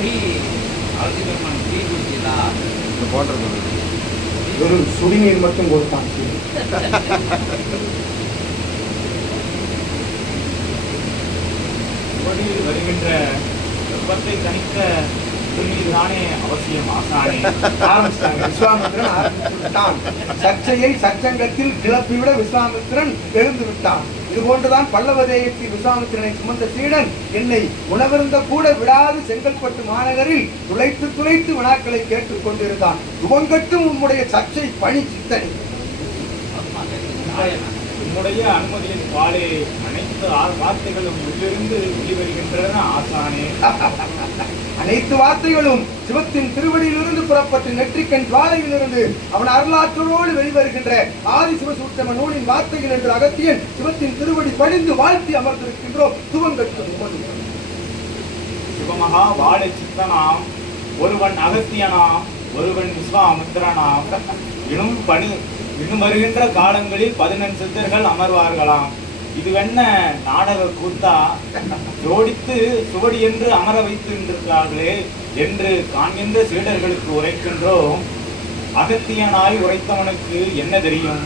Tea குடிச்சீங்களா இந்த போன்றது வெறும் சுடிநீர் மட்டும் கொடுத்தான் வழியில் வருகின்ற வெப்பத்தை தணிக்க குடிநீர் தானே அவசியம் ஆசானே. ஆரம்பிச்சிட்டாங்க. விஸ்வாமித்திரன் ஆரம்பித்து விட்டான். சர்ச்சையை சச்சங்கத்தில் கிளப்பிவிட விஸ்வாமித்திரன் எழுந்து விட்டான். இதுபோன்றுதான் போன்றுதான் பல்லவதேயத்தில் விஸ்வாமித்திரனை சுமந்த சீடன் என்னை உணவிருந்த கூட விடாது செங்கல்பட்டு மாநகரில் துளைத்து துளைத்து வினாக்களை கேட்டுக் கொண்டிருந்தான். துவங்கட்டும் உம்முடைய சர்ச்சை பணி சித்தனை. உன்னுடைய அனுமதியின் பாலே அனைத்து வார்த்தைகளும் உள்ளிருந்து வெளிவருகின்றன ஆசானே. அனைத்து வார்த்தைகளும் சிவத்தின் திருவடியிலிருந்து புறப்பட்டு நெற்றிக்கண் ஜுவாலையிலிருந்து அவன் அருளாற்றலோடு வெளிவருகின்ற ஆதி சிவசூட்டம நூலின் வார்த்தைகள் என்று அகத்தியன் சிவத்தின் திருவடி பணிந்து வாழ்த்தி அமர்ந்திருக்கின்றோம். துவங்கட்டும் உமது சிவமகா வாழை சித்தனாம் ஒருவன் அகத்தியனாம் ஒருவன் விஸ்வாமித்திரனாம் இன்னும் பணி இன்னும் வருகின்ற காலங்களில் பதினெண் சித்தர்கள் அமர்வார்களாம். இதுவென்ன நாடக கூத்தா? ஜோடித்து சுவடி என்று அமர வைத்திருக்கிறார்களே என்று காண்கின்ற சீடர்களுக்கு உரைக்கின்றோம். அகத்தியனாய் உரைத்தவனுக்கு என்ன தெரியும்?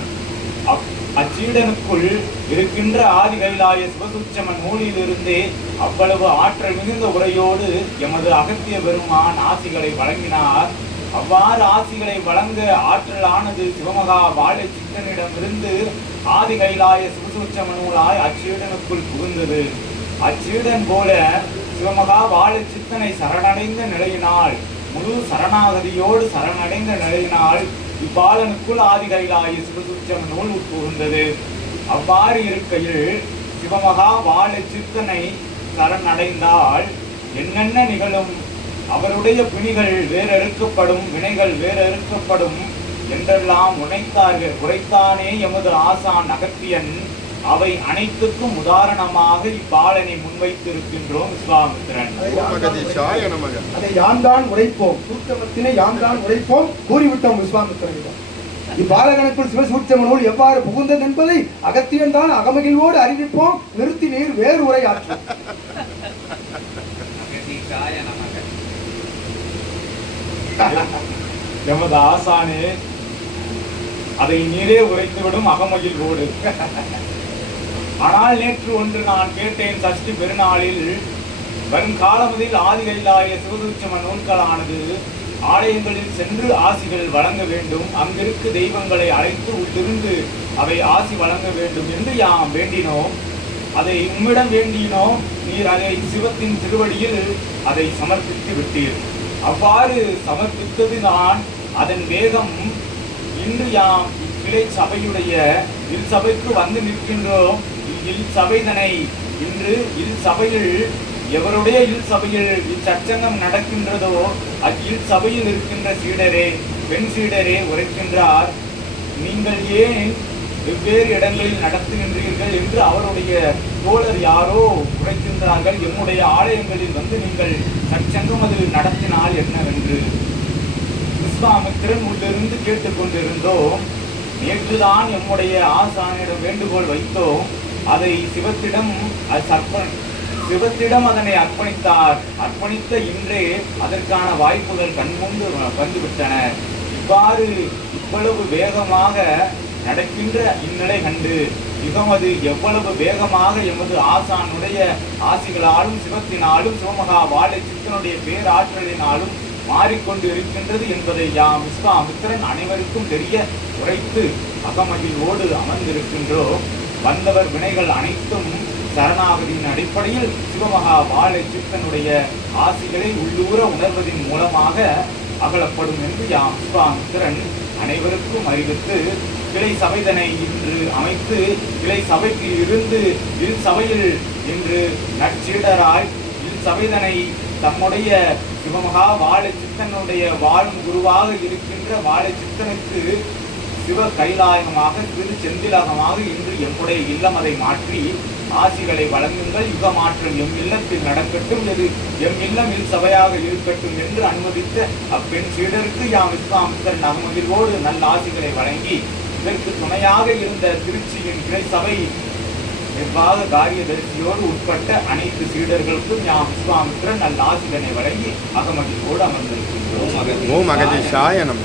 அப்- அச்சீடனுக்குள் இருக்கின்ற ஆதி கைலாய சிவசுச்சமன் நூலிலிருந்தே அவ்வளவு ஆற்றல் மிகுந்த உரையோடு எமது அகத்திய பெருமான் ஆசிகளை வழங்கினார். அவ்வாறு ஆசிகளை வழங்க ஆற்றலானது சிவமகா வாழை சித்தனிடமிருந்து ஆதி கைலாய சிவசூச்சம நூலாய் அச்சீடனுக்குள் புகுந்தது. அச்சீடன் போல சிவமகா வாழை சித்தனை சரணடைந்த நிலையினால் முழு சரணாகதியோடு சரணடைந்த நிலையினால் இவ்வாளனுக்குள் ஆதி கைலாய சிவசூச்சம் நூல் உட்புகுந்தது அவ்வாறு இருக்கையில் சிவமகா வாழை சித்தனை சரணடைந்தால் என்னென்ன நிகழும்? அவருடைய பிணிகள் வேறறுக்கப்படும் வினைகள் வேறறுக்கப்படும் என்றெல்லாம் உரைத்தார்கள் உரைத்தானே எமது ஆசான் அகத்தியன். அவை அனைத்துக்கும் உதாரணமாக இப்பாலனை முன்வைத்திருக்கின்றோம் விஸ்வாமித்திரன். அதை யாம் தான் உரைப்போம். சூட்சமத்தினை யாம் தான் உரைப்போம்? கூறிவிட்டோம் விஸ்வாமித்திரனிடம் இப்பாலகனுக்குள் சிவசூட்சம நூல் எவ்வாறு புகுந்தது என்பதை அகத்தியன் தான் அகமகிழ்வோடு அறிவிப்போம். நிறுத்தி நீர் வேறு உரையாற்றும் எமது ஆசானே அதை நீரே உரைத்துவிடும் ஓடு. ஆனால் நேற்று ஒன்று நான் கேட்டேன் சஷ்டி பெருநாளில் வரும் காலமதில் ஆதிகைலாய சிவசூட்சம நூல்களானது ஆலயங்களில் சென்று ஆசிகள் வழங்க வேண்டும் அங்கிருக்கு தெய்வங்களை அழைத்து உள்ளிருந்து அவை ஆசி வழங்க வேண்டும் என்று யாம் வேண்டினோம். அதை உம்மிடம் வேண்டினோம் நீர் அதை சிவத்தின் திருவடியில் அதை சமர்ப்பித்து விட்டீர். அவ்வாறு சமர்ப்பித்ததுதான் அதன் வேகம் இன்று யாம் இக்கிளை சபையுடைய இல் சபைக்கு வந்து நிற்கின்றோம். இல் சபைதனை இன்று இல் சபையில் எவருடைய இல் சபையில் இச்சச்சங்கம் நடக்கின்றதோ அவ்வில் சபையில் இருக்கின்ற சீடரே பெண் சீடரே உரைக்கின்றார். நீங்கள் ஏன் வெவ்வேறு இடங்களில் நடத்துகின்றீர்கள் என்று அவருடைய தோழர் யாரோ உரைக்கின்றார்கள். எம்முடைய ஆலயங்களில் வந்து நீங்கள் சச்சங்கம் அதில் நடத்தினால் என்னவென்று. விஸ்வாமித்திரன் உள்ளிருந்து கேட்டுக்கொண்டிருந்தோம் நேற்றுதான் எம்முடைய ஆசானிடம் வேண்டுகோள் வைத்தோம். அதை சிவத்திடம் அது சிவத்திடம் அதனை அர்ப்பணித்தார். அர்ப்பணித்த இன்றே அதற்கான வாய்ப்புகள் கண்முன்பு வந்துவிட்டன. இவ்வாறு இவ்வளவு வேகமாக நடக்கின்ற இந்நிலை கண்டு மிகமது எவ்வளவு வேகமாக எமது ஆசானுடைய ஆசிகளாலும் சிவத்தினாலும் சிவமகா வாழை சித்தனுடைய பேராற்றலினாலும் மாறிக்கொண்டு இருக்கின்றது என்பதை யாம் விஸ்வாமித்திரன் அனைவருக்கும் தெரிய உரைத்து அகமகிழ்வோடு அமர்ந்திருக்கின்றோம் வந்தவர் வினைகள் அனைத்தும் சரணாகதியின் அடிப்படையில் சிவமகா வாழை சித்தனுடைய ஆசிகளை உள்ளூர உணர்வதின் மூலமாக அகலப்படும் என்று யாம் விஸ்வாமித்திரன் அனைவருக்கும் அறிவித்து கிளை சபைதனை இன்று அமைத்து கிளை சபைக்கு இருந்து இரு சபையில் இன்று நற்சீடராய் இரு சபைதனை தம்முடைய சிவமகா வாழை சித்தனுடைய வாழும் குருவாக இருக்கின்ற வாழை சித்தனுக்கு சிவ கைலாயமாக திரு செந்திலகமாக இன்று எம்முடைய இல்லம் அதை மாற்றி ஆசிகளை வழங்குங்கள் யுக மாற்றம் எம் இல்லத்தில் நடக்கட்டும் எது எம் இல்லம் இல் சபையாக இருக்கட்டும் என்று அனுமதித்த அப்பெண் சீடருக்கு யாம் விஸ்வாமித்தர் நகமகிழ்வோடு நல்ல ஆசிகளை வழங்கி இதற்கு துணையாக இருந்த திருச்சியின் கிளை சபை நிர்வாக காரியதரிசியோடு உட்பட்ட அனைத்து சீடர்களுக்கும் யாம் விஸ்வாமித்திரன் நல்ல ஆசிரியனை வழங்கி அகமகிழ்வோடு அமர்ந்திருக்கின்றோம். ஓம் அகதி சாயனம்